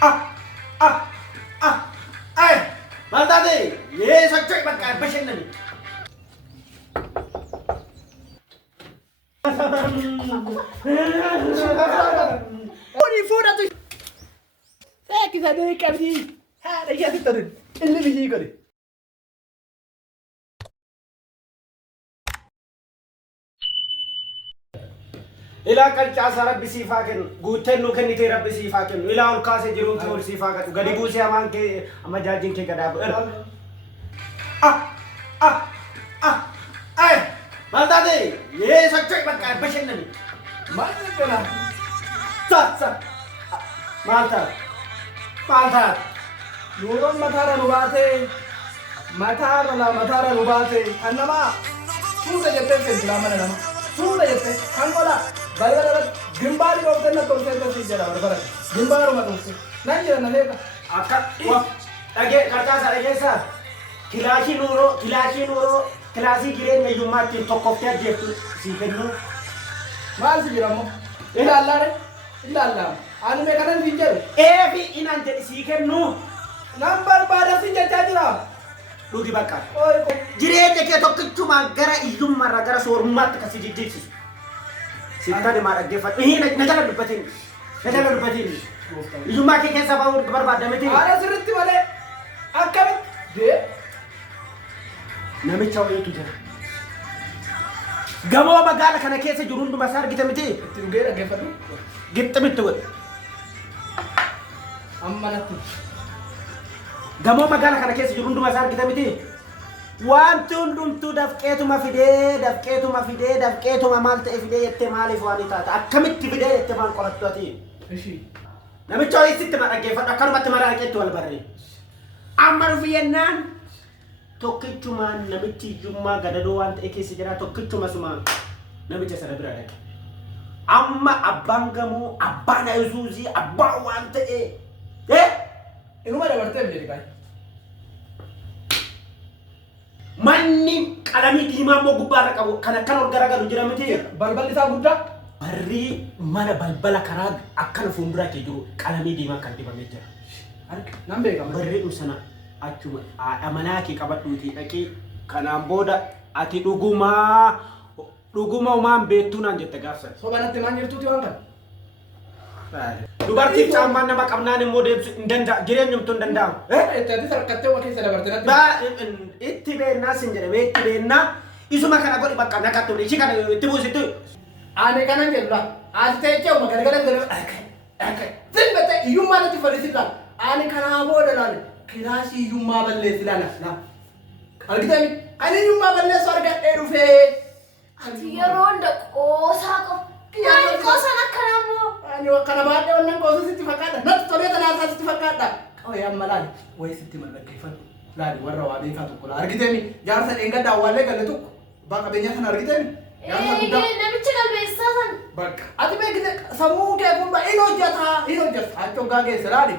Ah, ah, ah, ay! Maldade! Yes, actually, magkabasyan na ni. Uni fuuna tu. Saya kita dari kami. Ha, dah jadi terus. Ini lebih kali. إلى كل جالس ربي سيفاكن قوتين لو كن يتي ربي سيفاكن إلى الكاس يجرون تقول سيفاكن قدي بوسي أمان كي أما جاجين كي كذا أي مالتا دي ये सच्चे बक्का बशेन नहीं मालता करा सच मालता नूरन मथारा नुबाते अन्नमा सूटे जत्ते सेंचुरा मने नमा सूटे जत्ते कंगोला बलबल गिंबारी होतन तो से जरा बरबर गिंबारो मत उससे नहीं जरा नले आका अगे करता सारे जैसा खिलाशी नूरो क्लासी गिरे में युमा के तो कोफ्ता जेतु सीखनो माल से गिरामो इला अल्लाह आने में करन फीचर ए भी इनान ते सीखनो नंबर 12 से जजाजिरा दूधी बक्का ओए जिरे के तो किच्चु मा गरा इजुम मरा गरा सोर मत कसी जिजिस सीता ने मार अगे फट ही नजर दुपतिन इजुमा के कैसा बाउर बर्बाद में थी अरे सिरती वाले अक्का दे नमिचाው የቱ ጀራ ገሞ በጋለ ከነከሰ ጁሩንዱ ማሳር ግተምቲ ትንገረ ገፈዱ ግጥምት ወጥ አማናት ገሞ በጋለ ከነከሰ ጁሩንዱ ማሳር ግተምቲ ዋንቱ እንዱምቱ ደፍቄቱ ማማልተ ፍዴ የተ ማሊፍ ዋኒታ አከምት ፍዴ የተ ማን ቆረጥቷቲ እሺ ነሚቻው ይስት ማረገ ፈዳ ከርመት ማራቀት ወልበሪ አማሩ ፍየናን tokkichuma namichi jumma gadado wanta ekesi jira tokkichuma suma namicha sana bira dake amma abbaan gamoo abbaan ayuzuzi abbaan wanta inuma dabarte biyya kai manni qalami diimaa mo gubbaarra qabu kana kan ol garagalu jira miti balballi isaa guddaa barri mana balbala karaa akkana fuuldura kee jiru qalami diimaa kan dibamee jira arga nan beekama barri sana achuma amanaa kee qabadhuutii dhaqee kanaan booda ati dhuguma umaan beektuu naan jette gaafsan sobanatti maan jirtuuti waan kana dubartiif caammaan nama qabnaan immoo deebsu hin danda'a jireenyumtuu hin danda'amu itti sarkattee waa keessa dabartinatti itti beennaa sin jedhame itti beennaa isuma kana godhi bakka nakattuun ishii kana itti buusitu aane kanan jedhudha ati teechee uma gargara zimbete iyyummaa natti fadhiisidhaan aane kanaa booda laale Kirasi yumma balle silana na argitani ani yumma balle sarga edufe ati yeronda qosa ko yani qosa nakanamo ani wakana baade wannan qosa sitti fakada nat tobe kana sa sitti fakada kawai ammalani way sitti man bakifan lali warra waade ka tukula argitani jarsa engada walle galatu baka benya sana argitani namichi galbeessasan bak ati begite samu ke kumba inojata atto gage seradi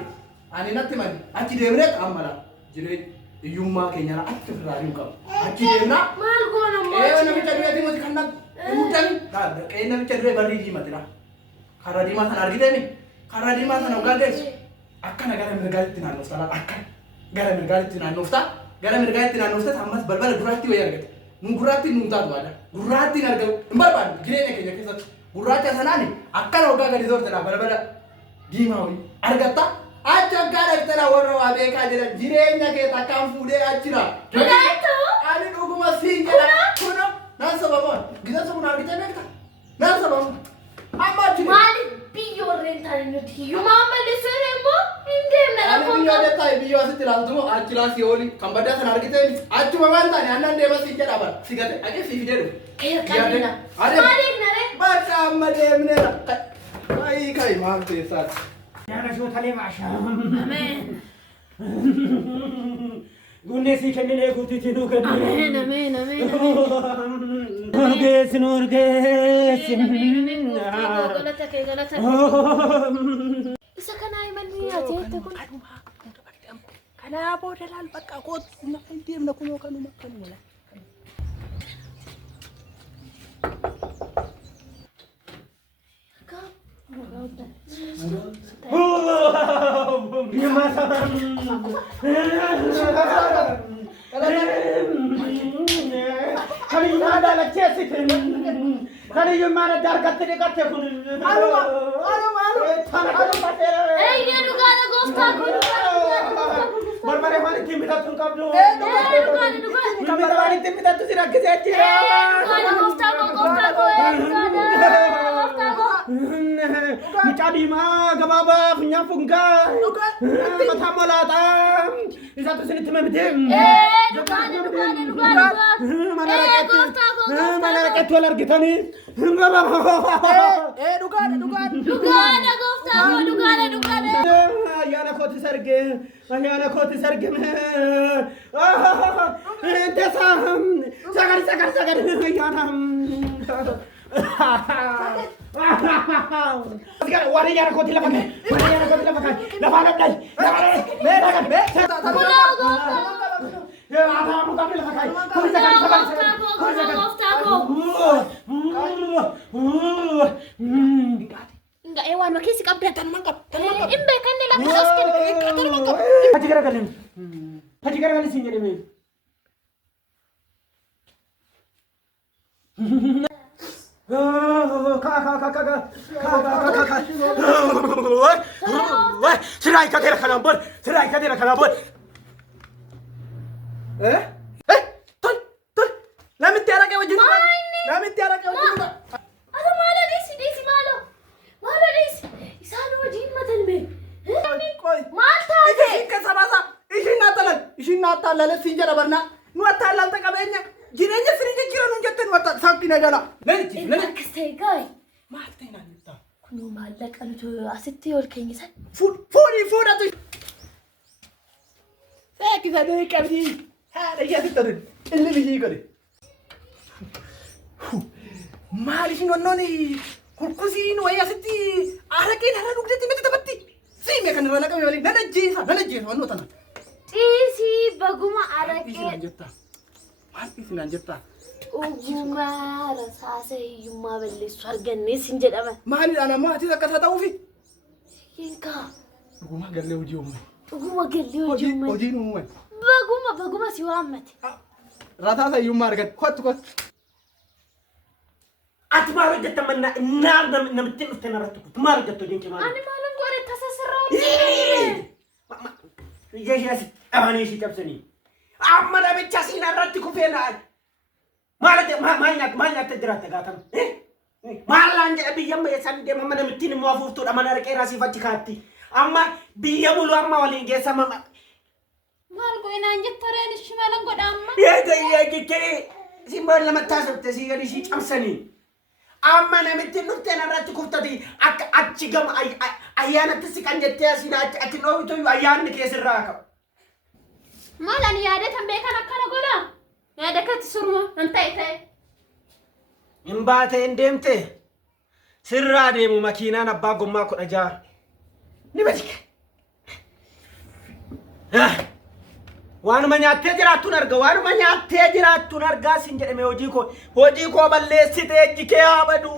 ani natti mali achi deemret amala jire iyyummaa keenya achi firraariu qaba achi deemna maal goona namicha dureeti moti kanna mudan daadda qee namicha dure barri diimatira karra diimaa sana argiteni karra diimaa sana ugaaddees akkana gara mirgaatti naannofta akkana gara mirgaatti naannofta ammas balbala duraatti wayii argate nun gurraatti nun taatu waada gurraatti hin argamu hin barbaadu jireenya keenya keessatti gurraacha sanaani akkana waggaa gadi zoortedha balbala diimaa wayii argatta acha gara tara warra wabe ka jira jireenya ke takkan fude achira Begitu? ani duguma sinjela kuno nan sababa gida sabuna gida nekta nan sababa amma jire mali biyo rental nuti yuma mali seremo indem na ani biyo detta biyo asitti lantumo achila sioli kambada sana argite achu mamanta ni annan dema sinjela bar sigate age fifideru kaya kanina mali nare bata amma demne kai maante sat يا رجل تلي معشا amen قولي سي كنني قلت تنو كنني amen نورجس galata isa kana imani ate takun kana booda laal bakka koot na deemna kunoo kanuma kanuma Kali nada la chesi kali yo mana dar katte katte kun alu Hey, ye dukana gosta ko. Barbare mari timida tun kablo Dukana. kamera mari timida tu sirak se achira Dukana gosta ko. Gosta ko. Micadi ma gababa punya funga mata molata isa tu sini timamite Dukana. mana Gosta ko. mana raket walar gitani Dukana gosta ko. Dukana. ayana koti sarge ente sagar ayana sekarang wari yana koti lapakai lapan dai ya apa kamu kami lapakai Gosta ko. Enggak ewan makisi kabda tan mangkap. Imbe kan nila kasaskin. Haji gara-gara sini deh men. Serai kadera kanambol. Tol. Lamin tiara ke wajib. Ada malah desi malu. Malah desi. Isano wajin matan be. Mata de. Ishin natalale sinjara barna nu atalal ta kabenya jirenya sinje jiranu jetten wata sakina gala Kasay guy. martina nita Kuno malak ano to asitti ol kengisan. food atu saki sa de kabdi ha da ya sitare illi bihi gari mali shin wonnoni kurkusin waya sitti arakin hara dugdeti meti tabatti sime kan rana kam wali nanajjesa wanno tana Isi baguma arake. Isinan jetta Uguma rasase yumma belle sarganne sinjedama. mali ana ma ati zakata tawfi Yinka. guma galle uji umma Uguma gelli ojumma. Hojiin uuman. Baguma si waammate. Rataa sayyummaa argan kottu. Ati maal hojjetta manna naam namitti dhufte narratti kutu maal hojjettu dinki maal? Ani maalan godhe tasasirraa Yeeshaas dhabanii ishii cabsanii. Amma namicha siin irratti kufee na'an. Maal nyaatta jiraatte gaafama? Maal laan jedhe biyya san deema mana namittiin immoo afuuftuudha mana dhaqee raasiif achi kaatti. Amma biyya bulu amma waliin geessa mama. Maal goinaan jettoreen ishii maalan godha amma? Yeekee simboon lamatti haasofte sii gadi ishii cabsanii. Amma namitti dhufte narratti kuftati akka achi gama ayyaanatti si kan jettee asiin achi dhoobitu ayyaanni keessirraa qabu. Maal ani yaadatan beekan akkana godha? Yaada katti surma an ta'e. Hin baatee hin deemte sirraa deemu makiinaan abbaa gommaa 16 ni badike. Waanuma nyaattee jiraattuun argaa siin jedhame hojii koo balleessite ijji kee haa badu.